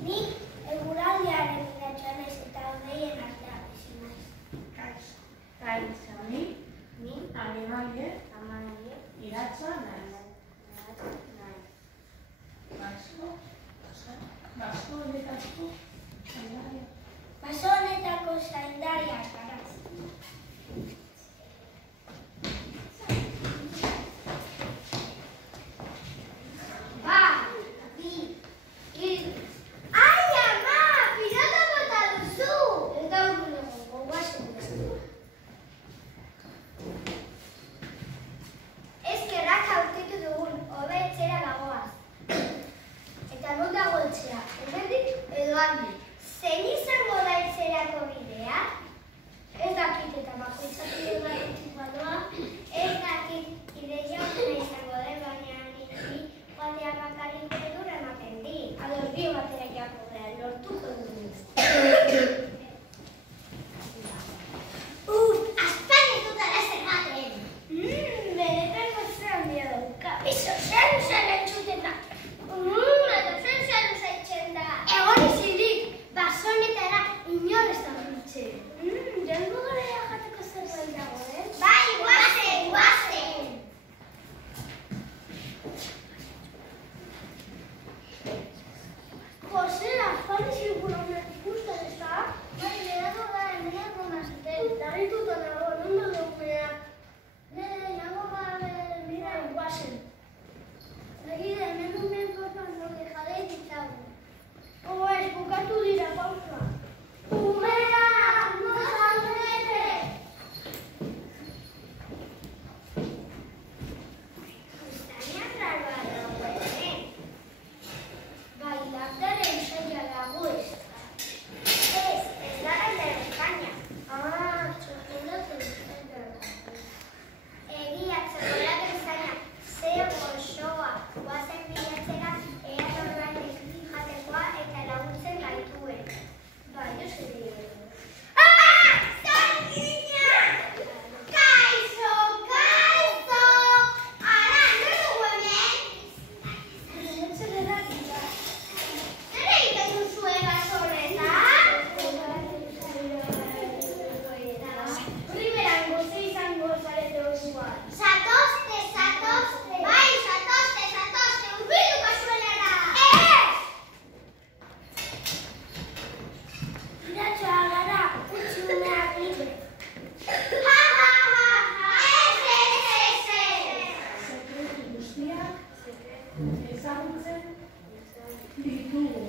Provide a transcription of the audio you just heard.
Nik eguraldiaren idatxoa naiz eta hodeien artean bizi naiz. Kaixo, ni animalie idatxoa naiz. Baso honetako zaindariak gara. Zein izango da etxerako bidea? Ez dakit eta bakoitzak bide batetik badoa. Ez dakit ideia ona izango da, baina niri bateak bakarrik bedur ematen di. Ados bi batera jako da, lortuko dugu. Azpan ez dut ala zergaten. Benetan gozera handia dauka. Iso, zer entzuten da. Eta zer zaitzen da. Egon izilik. Basonetara inor ez da biltzen. Jango gara jateko zerbait dago, Bai, guazen! Jose, azpan ezin honek ikusten, ez da? Bai, lehatu da, hemenako nazuten. Larrituta nago, nondo duguneak. Jango gara, mira, guazen. Egide, hemen dumen korpan nore jadeit ditzagun. Ez, bukatu dira, pausa. Umea, no zaudete! Ustanean raroa dago, Bai, laktaren saia dago ez da. Ez da galdera Espainia. Txokolate zaila dago. Egia, txokolate zaila. Zer goxoa, guazen bilatzera, ea norbanek jatekoa eta laguntzen gaituen. Bai, jo zer dira. Zankina! Kaixo! Ara, nor dugu hemen? Zer erratika. Zer egiten duzue basonetan? Primeran goze izango zarete osoan. Zatozte! Bai, zatozte! Urbildu kasuelara! Iratxoa gara, utxumeak libre. Ez! Sekretu guztiak ezagutzen ditugu.